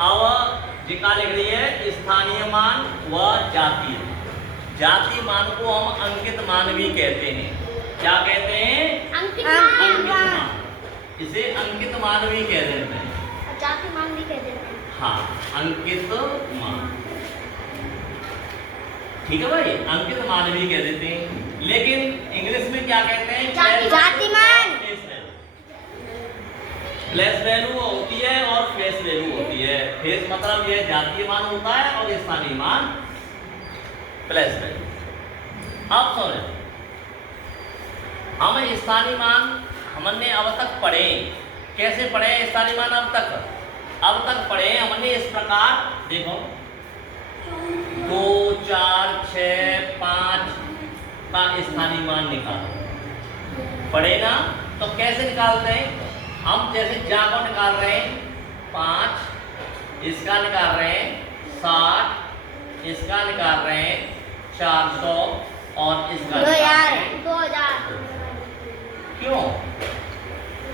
अब जिका लिख रही है स्थानीय मान व जातीय। जातीय मान को हम अंकित मान भी कहते हैं। क्या कहते हैं? अंकित मान। इसे अंकित मान भी कह देते हैं, जातीय मान भी कह देते हैं। हाँ, अंकित मान। ठीक है भाई, अंकित मान भी कह देते हैं, लेकिन इंग्लिश में क्या कहते हैं? जातीय मान। प्लेस वैल्यू होती है और फेस वैल्यू होती है। फेस मतलब यह जातीय मान होता है और स्थानीय मान प्लेस वैल्यू। अब सुनो, हम स्थानीय मान हमने अब तक पढ़े। कैसे पढ़े स्थानीय मान? अब तक पढ़े हमने इस प्रकार, देखो 2, 4, 6, 5 का स्थानीय मान निकालो। पढ़े ना? तो कैसे निकालते हैं हम? जैसे जा को निकाल रहे हैं 5, इसका निकाल रहे हैं 60, इसका निकाल रहे हैं 400 और इसका 2000।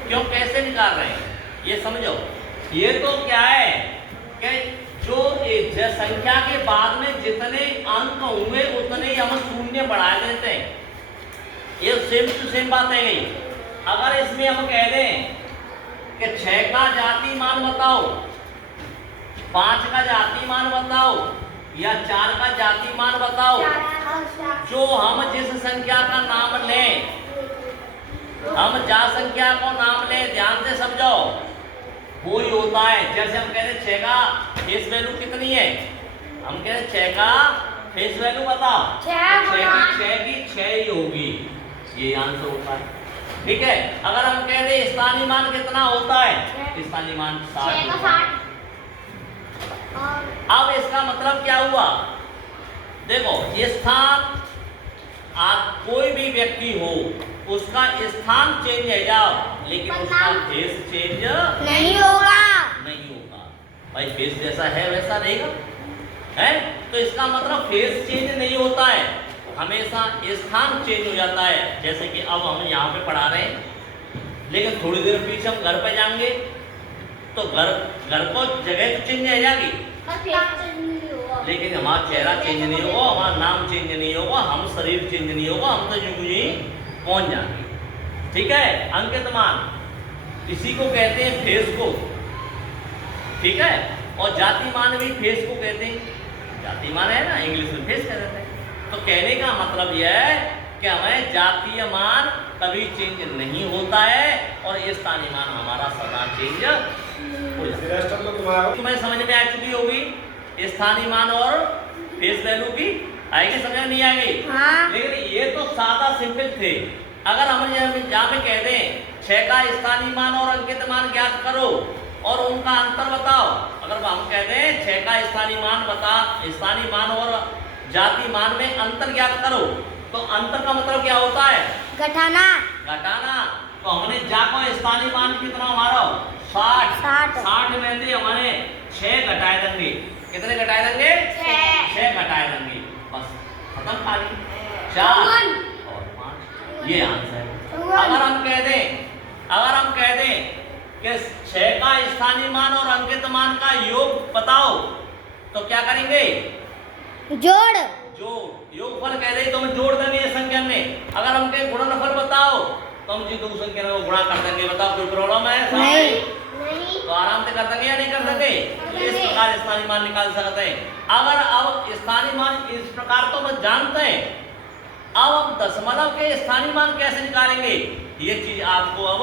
क्यों कैसे निकाल रहे हैं ये समझो। ये तो क्या है कि जो संख्या के बाद में जितने अंक होंगे उतने ही हम शून्य बढ़ा देते हैं। ये सेम टू सेम बात है गई। अगर इसमें हम कह दें कि 6 का जातीय मान बताओ, 5 का जातीय मान बताओ या 4 का जातीय मान बताओ, जो हम जिस संख्या का नाम लें, हम जा संख्या को नाम लें, ध्यान से समझो, वो ही होता है। जैसे हम कहते हैं 6 का फेस वैल्यू कितनी है? हम कहते हैं 6 का फेस वैल्यू बताओ, 6 की 6 ही होगी, ये आंसर होता है। ठीक है। अगर हम कहते हैं स्थानीय मान कितना होता है? स्थानीय मान 60। अब इसका मतलब क्या हुआ? देखो, स्थान, आप कोई भी व्यक्ति हो उसका स्थान चेंज है जाओ, लेकिन उसका फेस चेंज नहीं होगा। भाई फेस जैसा है वैसा रहेगा, है? तो इसका मतलब फेस चेंज नहीं होता है, हमेशा स्थान चेंज हो जाता है। जैसे कि अब हम यहाँ पे पढ़ा रहे हैं, लेकिन थोड़ी देर पीछे हम घर पे जाएंगे तो घर को जगह तो चेंज हो जाएगी, लेकिन हमारा चेहरा चेंज नहीं होगा, हमारा नाम चेंज नहीं होगा, हम शरीर चेंज नहीं होगा, हम तो यूं पहुंच जाएंगे। ठीक है। अंकित मान इसी को कहते हैं, फेस को। ठीक है। और जातीय मान भी फेस को कहते हैं। जातीय मान है ना, इंग्लिश में फेस कहते हैं। तो कहने का मतलब यह है कि हमें जातीय मान कभी चेंज नहीं होता है और स्थानीय मान हमारा सदा चेंज हो जाता है। तुम्हें समझ में आ चुकी होगी स्थानीय मान और फेस वैल्यू की? आएगी समझ नहीं आएगी? हाँ। लेकिन ये तो सादा सिंपल थे। अगर हम यहाँ पे कह दें 6 का स्थानीय मान और अंकित मान ज्ञात करो और उनका अंतर बताओ, अगर हम कह दें 6 का स्थानीय मान बता, स्थानीय मान और जातीय मान में अंतर ज्ञात करो, तो अंतर का मतलब क्या होता है? घटाना। तो हमने जा को स्थानीय मान कितना हमारा 60 में से हमारे 6 घटाए देंगे। कितने घटाए देंगे? 6 घटाए देंगे, बस खत्म। खाली 4 और 5, ये आंसर है। अगर हम कह दें कि 6 का स्थानीय मान और अंकित मान का योग बताओ, तो क्या करेंगे? योगफल कह दे तो हम जोड़ देंगे ये संख्या में। अगर हम कहें गुणनफल बताओ तो हम जी दो संख्या में गुणा कर देंगे। बताओ कोई प्रॉब्लम है? नहीं। तो आराम से कर देंगे या नहीं कर देंगे? इस प्रकार स्थानीय मान निकाल सकते हैं। अगर अब स्थानीय मान इस प्रकार तो हम जानते हैं, अब हम दशमलव के स्थानीय मान कैसे निकालेंगे ये चीज आपको अब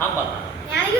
हम बताएंगे।